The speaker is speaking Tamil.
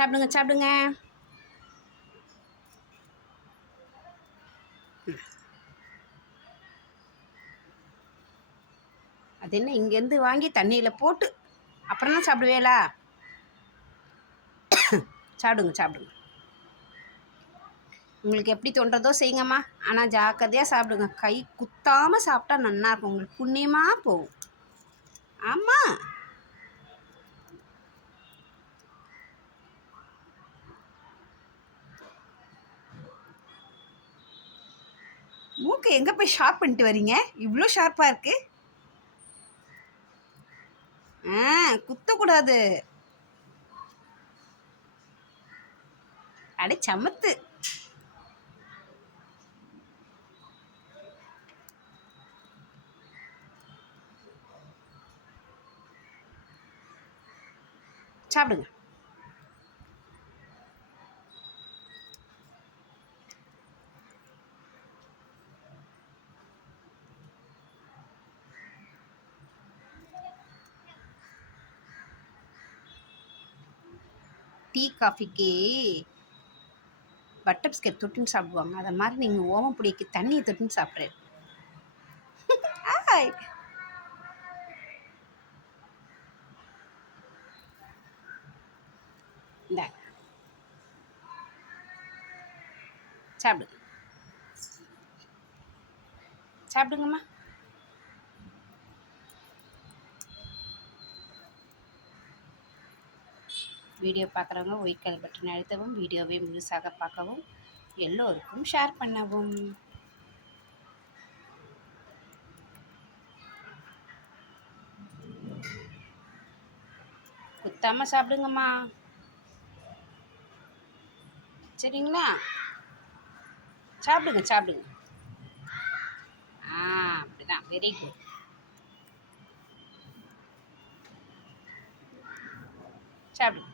சாப்பிடுங்க சாப்பிடுங்க. அது என்ன இங்கேருந்து வாங்கி தண்ணியில் போட்டு அப்புறம் தான் சாப்பிடுவேலா? சாப்பிடுங்க சாப்பிடுங்க. உங்களுக்கு எப்படி தோன்றதோ செய்யுங்கம்மா. ஆனால் ஜாக்கிரதையாக சாப்பிடுங்க. கை குத்தாமல் சாப்பிட்டா நல்லாயிருக்கும். உங்களுக்கு புண்ணியமாக போகும். ஆமாம். மூக்கு எங்கே போய் ஷார்ப் பண்ணிட்டு வரீங்க? இவ்வளோ ஷார்ப்பாக இருக்கு. குத்தக்கூடாது. அடே சமத்து. சாப்பிடுங்க. டீ காஃபிக்கு பட்டர் பிஸ்கட் தொட்டுன்னு சாப்பிடுவாங்க. அதை மாதிரி நீங்கள் ஓமம் பிடிக்கு தண்ணியை தொட்டுன்னு சாப்பிட்றேன். ஆய். இந்த சாப்பிடுங்க சாப்பிடுங்கம்மா. வீடியோ பார்க்குறவங்க ஒயிட் கலர் பட்டன் அழுத்தவும், வீடியோவை முழுசாக பார்க்கவும், எல்லோருக்கும் ஷேர் பண்ணவும். குத்தாமல் சாப்பிடுங்கம்மா. சரிங்களா? சாப்பிடுங்க சாப்பிடுங்க. அப்படிதான். Very good. சாப்பிடுங்க.